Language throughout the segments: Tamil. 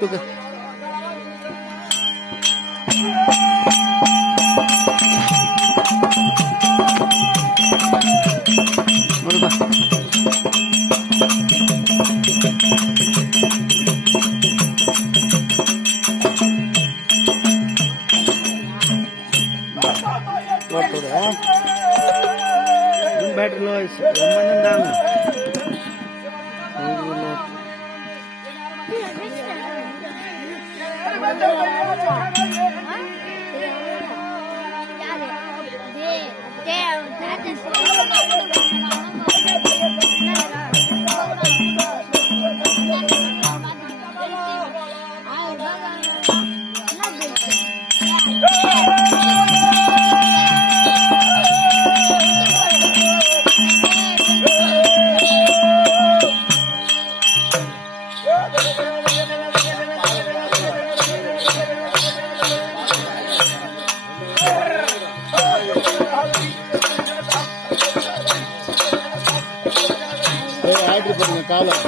தூக்கு. முருகா बैटरी लो காலம்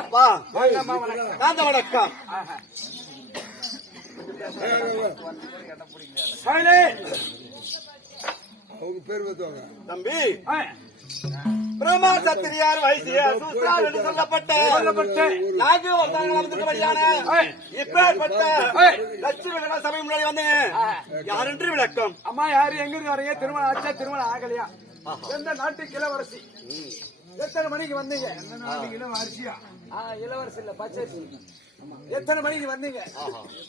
அப்பா வணக்கம். அவங்க பேர் வைத்துவாங்க தம்பி. பிரம்மா சத்திரியார் வைசியர் சூத்ரார் என்று சொல்லப்பட்ட நாகு வந்தாங்க. இப்பேற்பட்ட லட்சுமி சபை முன்னாடி வந்தேன். யார் என்று விளக்கம்? அம்மா யாரு எங்க இருந்து வரீங்க? திருமணம் ஆச்சா திருமணம் ஆகலையா? எந்த நாட்டுக்கு இளவரசி? எத்தனை மணிக்கு வந்தீங்க? இளவரசியா? இளவரசி இல்ல பச்சரிசி. எத்தனை மணிக்கு வந்தீங்க?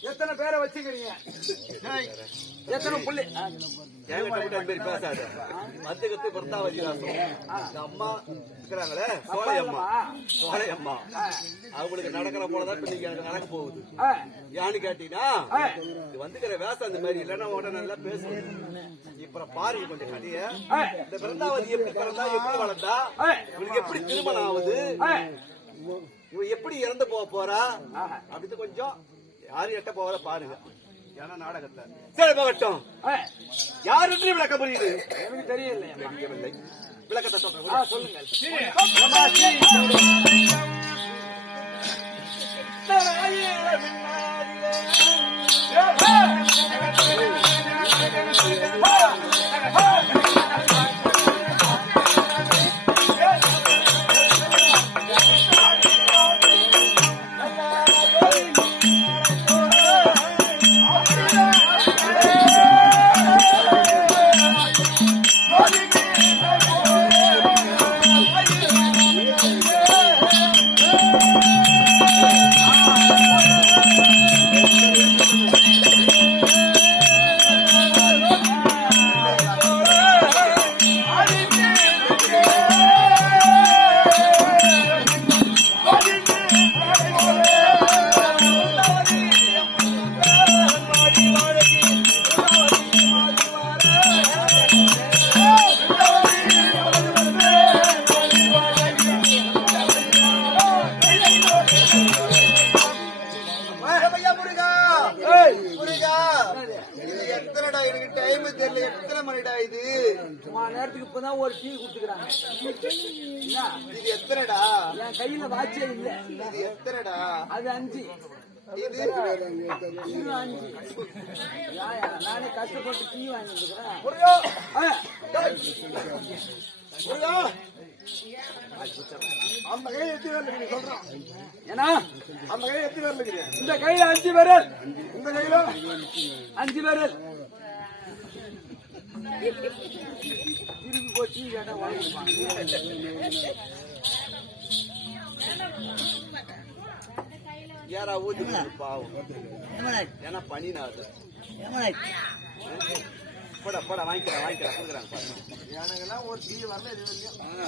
எத்தனை பேரை வச்சுக்கிறீங்க? எத்தனை புள்ளி? பேசாது மத்துக்கு பொறுத்தா வச்சுக்காங்க. அம்மா இருக்கிறாங்களே சோழையம்மா அவங்களுக்கு நடக்கிற போலதான் இன்னைக்கு எனக்கு நடக்க போகுது. யானு கேட்டீங்கன்னா வந்துக்கிற வேசம் அந்த மாதிரி இல்லைன்னா உடனே நல்லா பேசுவேன். இப்ப பாருங்க கொஞ்சம் கதைய. இந்த பிறந்தாவதி எப்படி பிறந்தா, எப்படி வளர்ந்தா, இவனுக்கு எப்படி திருமணம் ஆகுது, இவ எப்படி இறந்து போறா அப்படின்னு கொஞ்சம் யாரு எட்ட போவத பாருங்க. ஏன்னா நாடகத்தை சரி போகட்டும். யாரு விளக்க புரியுது? எனக்கு தெரியல. விளக்கத்தை சொல்லுங்க. எத்தனைடா எனக்கு டைம் தெரியல, எத்தனை மணிடா இது? நேரத்துக்கு இப்பதான் ஒரு டீ குடுத்துக்கிறாங்க. இது எத்தனைடா? என் கையில வாட்சே இல்ல. இது எத்தனைடா? அது 5. இது 5. நானே கஷ்டப்பட்டு டீ வாங்கி வந்துக்கிறேன். அந்த கையில எத்தனை பேர் இருக்குது சொல்றான்? ஏன்னா அந்த கையில எத்தனை பேர் இருக்குது? இந்த கையில 5 விரல், இந்த கையில 5 விரல். திருப்பி போய் டீ கேட்டா வாங்கிப்பாங்க. யாரா ஊத்தி பாவம், ஏன்னா பண்ணினாது போட போட வாங்கிக்கிறேன் கொடுக்குறாங்க. எனக்கெல்லாம் ஒரு டீ வரல, இது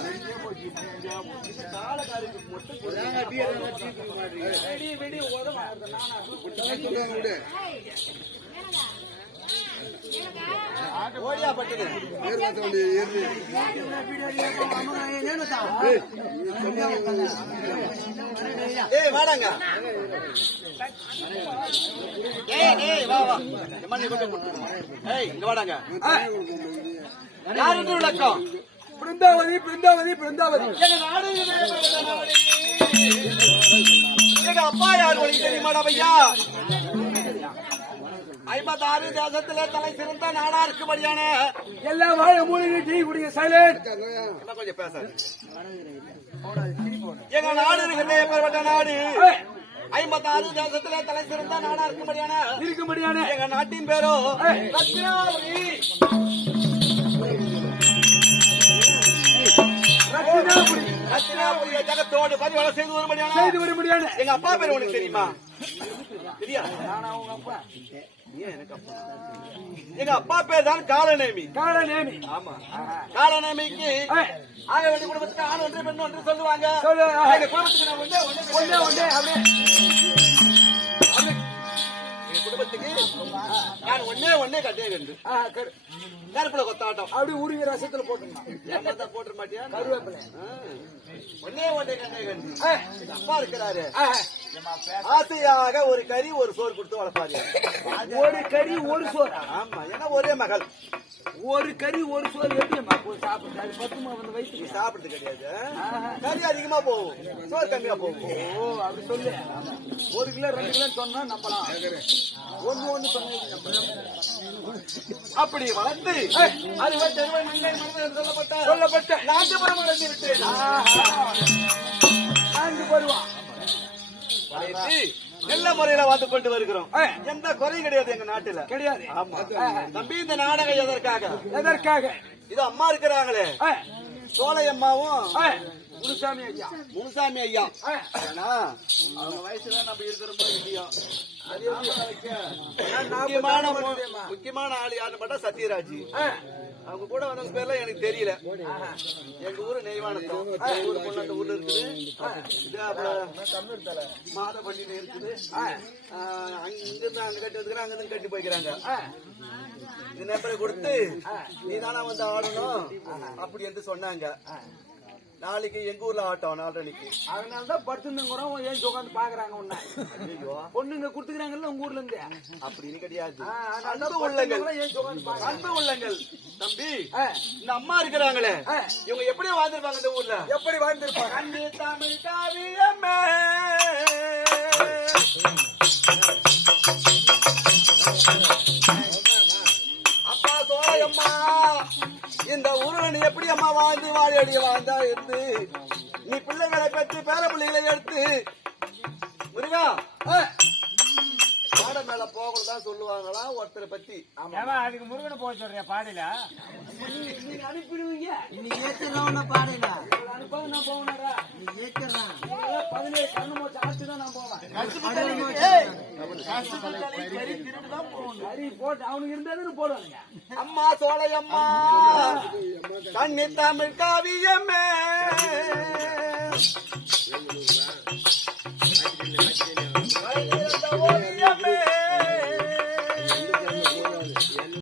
வரைக்கும் காலக்காருக்கு மட்டும் வெடி உதவாது. ஓடியா பட்டுது. ஏய் வாடாங்க, ஏய் வா வா, மண்ணி கொண்டு கொடுத்துருங்க. ஏய் இங்க வாடாங்க. யாருக்கு விளக்கம்? பிருந்தாவதி பிருந்தாவதி பிருந்தாவதி. எங்க நாடு எங்க அப்பா யார் உனக்கு தெரியுமாடா பையா? 56 தேசத்திலே தலை சிறந்த நாடா இருக்கும்படியான எல்லாம் வாழ மூலிகை டீ குடிங்க. சைலண்ட். கொஞ்சம் பேசாது. எங்க நாடு இருக்கிற ஏற்பட்ட நாடு 56 தேசத்திலே தலை சிறந்த நாடா இருக்கும்படியான எங்க நாட்டின் பேரோ ரத்தினாபுரி. ரத்தினாபுரிய ஜகத்தோடு பரிவாள செய்து வரும்படியான எங்க அப்பா பேர் உனக்கு தெரியுமா? தெரியாது. எங்க அப்பா பேர் தான் காலநேமி. ஆமா, காலநேமிக்கு ஆக வேண்டிய குடும்பத்துக்கு ஆண் ஒன்று பெண் ஒன்று சொல்லுவாங்க. எங்க குடும்பத்துக்கு நான் ஒண்ணே அப்படியே எங்க குடும்பத்துக்கு நான் ஒண்ணே கட்டே ரெண்டு கருப்புல கொத்தாட்டம் அப்படி உருவி ரசத்துல போட்டுருந்தான். ஏமாத்தா போட்டுற மாட்டியா? கருவேப்பிலை ஒண்ணே கட்டே கண்டு அப்பா இருக்கிறாரு. ஆசையாக ஒரு கறி ஒரு சோறு கொடுத்து வளர்ப்பாரு. ஒரு கறி ஒரு சோறு. ஆமா, ஏன்னா ஒரே மகள். ஒரு கறி ஒரு சோறு எப்படிமா சாப்பிடுறாரு? பத்துமா வந்து வயிற்று சாப்பிடுறது கிடையாது. கறி அதிகமா போகும், சோறு கம்மியா போகும். ஓ அப்படி சொல்லு. 1 கிலோ 2 கிலோ சொன்னா நம்பலாம். ஒண்ணு சொன்னா அப்படி வளர்த்து சொல்லப்பட்ட நாட்டுப்புறம் வளர்ந்து விட்டேன். 4 பருவம் நல்ல முறையில வந்து கொண்டு வருகிறோம். எந்த குறையும் கிடையாது எங்க நாட்டுல. கிடையாது. ஆமா தம்பி, இந்த நாடகம் எதற்காக? இது அம்மா இருக்கிறாங்களே சோலையம்மாவும் முனுசாமி ஐயா. ஏன்னா அவங்க வயசுல நம்ம இருக்கிறோம் இல்லையா? முக்கியமான ஆள் யாருன்னு பார்த்தா சத்யராஜ். அவங்க கூட வந்தவங்க பேர்லாம் எனக்கு தெரியல. எங்க ஊரு நெய்வானத்தம், ஊரு பொண்ணு அந்த ஊர்ல இருக்குது. மாதப்பள்ளியில இருக்குது. அங்கிருந்து அங்க கட்டி வந்துக்கிறாங்க, அங்கிருந்து கட்டி போய்க்கிறாங்க. இந்த நம்பரை கொடுத்து நீ தானா வந்து ஆடணும் அப்படி என்று சொன்னாங்க. நாளைக்கு எங்க ஊர்ல ஆட்டம் 4 மணிக்கு. அதனாலதான் படுத்துங்க கூட ஏன் உட்காந்து பாக்குறாங்க. உன்ன பொண்ணுங்க குடுத்துக்கிறாங்கல்ல உங்க ஊர்ல இருந்து. அப்படின்னு கிடையாது. அன்பு உள்ளங்கள் தம்பி, இந்த அம்மா இருக்கிறாங்களே இவங்க எப்படி வாழ்ந்திருப்பாங்க இந்த ஊர்ல? எப்படி வாழ்ந்திருப்பாங்க? அன்பு தமிழ் காவியமே அப்பா சோழையம்மா, இந்த ஊர்ல நீ எப்படி அம்மா வாழ்ந்து வாழ்ந்தா இருந்து நீ பிள்ளைகளை பெற்று பேர பிள்ளைகளை எடுத்து முருகா பாட மேல போகணும்தான் சொல்லுவாங்களா ஒருத்தரை பத்தி. அதுக்கு முருகனை போக சொல்றியா பாடல? நீங்க அனுப்பிடுவீங்க. நீ ஏத்துறவன பாடல. அனுப்பாத நான் போவனடா. நீ ஏத்துறா. 17 கண்ணு மோச்சு ஆச்சு நான் போவேன். கறி போட்டு அவனுக்கு இருந்தாலும் போடுவாங்க. அம்மா சோழையம்மா கண்ணி தமிழ் காவியமே